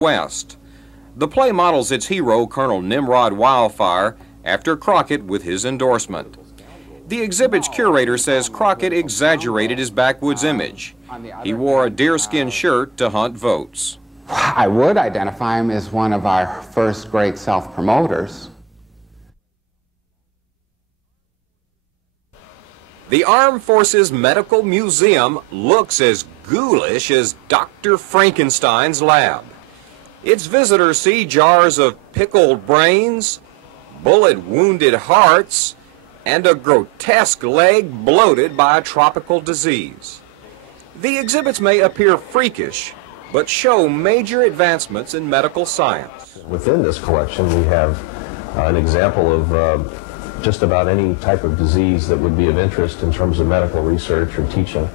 West. The play models its hero, Colonel Nimrod Wildfire, after Crockett with his endorsement. The exhibit's curator says Crockett exaggerated his backwoods image. He wore a deerskin shirt to hunt votes. I would identify him as one of our first great self-promoters. The Armed Forces Medical Museum looks as ghoulish as Dr. Frankenstein's lab. Its visitors see jars of pickled brains, bullet-wounded hearts, and a grotesque leg bloated by a tropical disease. The exhibits may appear freakish, but show major advancements in medical science. Within this collection, we have an example of just about any type of disease that would be of interest in terms of medical research or teaching.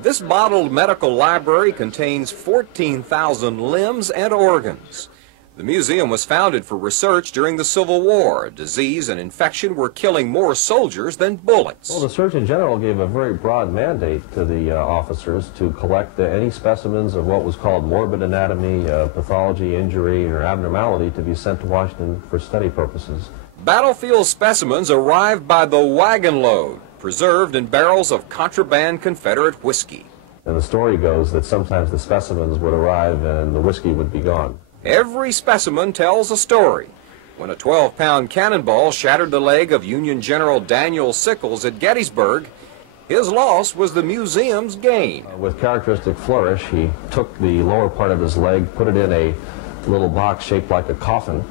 This modeled medical library contains 14,000 limbs and organs. The museum was founded for research during the Civil War. Disease and infection were killing more soldiers than bullets. Well, the Surgeon General gave a very broad mandate to the officers to collect any specimens of what was called morbid anatomy, pathology, injury, or abnormality to be sent to Washington for study purposes. Battlefield specimens arrived by the wagon load, preserved in barrels of contraband Confederate whiskey. And the story goes that sometimes the specimens would arrive and the whiskey would be gone. Every specimen tells a story. When a 12-pound cannonball shattered the leg of Union General Daniel Sickles at Gettysburg, his loss was the museum's gain. With characteristic flourish, he took the lower part of his leg, put it in a little box shaped like a coffin,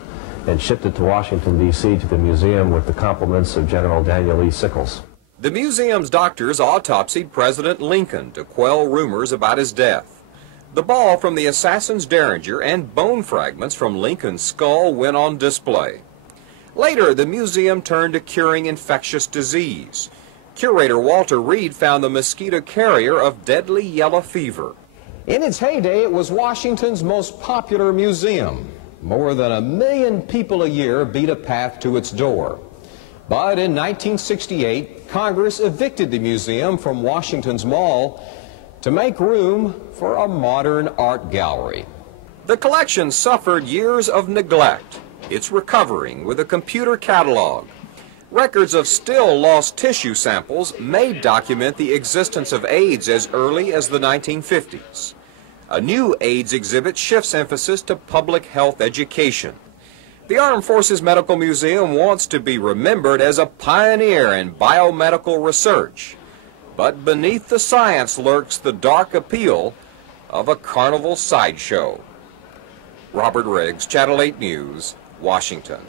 and shipped it to Washington, D.C. to the museum with the compliments of General Daniel E. Sickles. The museum's doctors autopsied President Lincoln to quell rumors about his death. The ball from the assassin's derringer and bone fragments from Lincoln's skull went on display. Later, the museum turned to curing infectious disease. Curator Walter Reed found the mosquito carrier of deadly yellow fever. In its heyday, it was Washington's most popular museum. More than 1 million people a year beat a path to its door. But in 1968, Congress evicted the museum from Washington's Mall to make room for a modern art gallery. The collection suffered years of neglect. It's recovering with a computer catalog. Records of still lost tissue samples may document the existence of AIDS as early as the 1950s. A new AIDS exhibit shifts emphasis to public health education. The Armed Forces Medical Museum wants to be remembered as a pioneer in biomedical research. But beneath the science lurks the dark appeal of a carnival sideshow. Robert Riggs, Channel 8 News, Washington.